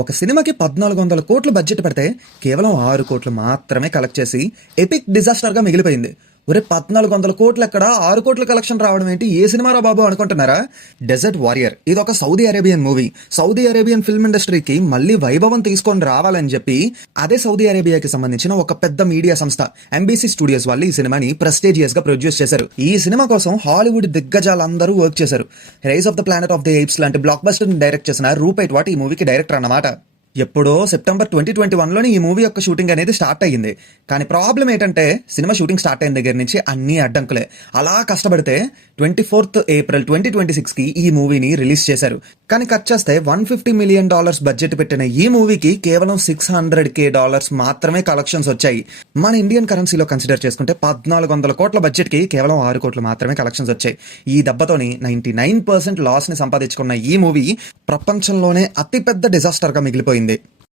ఒక సినిమాకి 1400 కోట్లు బడ్జెట్ పెడితే కేవలం 6 కోట్లు మాత్రమే కలెక్ట్ చేసి ఎపిక్ డిజాస్టర్ గా మిగిలిపోయింది. ఒరే 1400 కోట్లు ఎక్కడ 6 కోట్ల కలెక్షన్ రావడం ఏంటి, ఏ సినిమారా బాబు అనుకుంటున్నారా? డెజర్ట్ వారియర్ ఇది ఒక Saudi Arabian movie. Saudi Arabian film ఇండస్ట్రీకి మళ్ళీ వైభవం తీసుకొని రావాలని చెప్పి అదే సౌదీ అరేబియాకి సంబంధించిన ఒక పెద్ద మీడియా సంస్థ ఎంబీసీ స్టూడియోస్ వాళ్ళు ఈ సినిమాని ప్రెస్టీజియస్ గా ప్రొడ్యూస్ చేశారు. ఈ సినిమా కోసం హాలీవుడ్ దిగ్గజాలందరూ వర్క్ చేశారు. Rise of the planet of the apes లాంటి బ్లాక్ బస్టర్ డైరెక్ట్ చేసిన రూపేట్ వాట్ ఈ మూవీకి డైరెక్టర్ అన్నమాట. ఎప్పుడో సెప్టెంబర్ 2021లోని ఈ మూవీ యొక్క షూటింగ్ అనేది స్టార్ట్ అయ్యింది. కానీ ప్రాబ్లం ఏంటంటే సినిమా షూటింగ్ స్టార్ట్ అయిన దగ్గర నుంచి అన్ని అడ్డంకులే. అలా కష్టపడితే 24th ఏప్రిల్ 2026కి ఈ మూవీని రిలీజ్ చేశారు. కానీ కట్ చేస్తే $150 మిలియన్ బడ్జెట్ పెట్టిన ఈ మూవీకి కేవలం $600K మాత్రమే కలెక్షన్స్ వచ్చాయి. మన ఇండియన్ కరెన్సీలో కన్సిడర్ చేసుకుంటే 1400 కోట్ల బడ్జెట్ కి కేవలం 6 కోట్లు మాత్రమే కలెక్షన్స్ వచ్చాయి. ఈ దెబ్బతోని 99% లాస్ ని సంపాదించుకున్న ఈ మూవీ ప్రపంచంలోనే అతిపెద్ద డిజాస్టర్ గా మిగిలిపోయింది.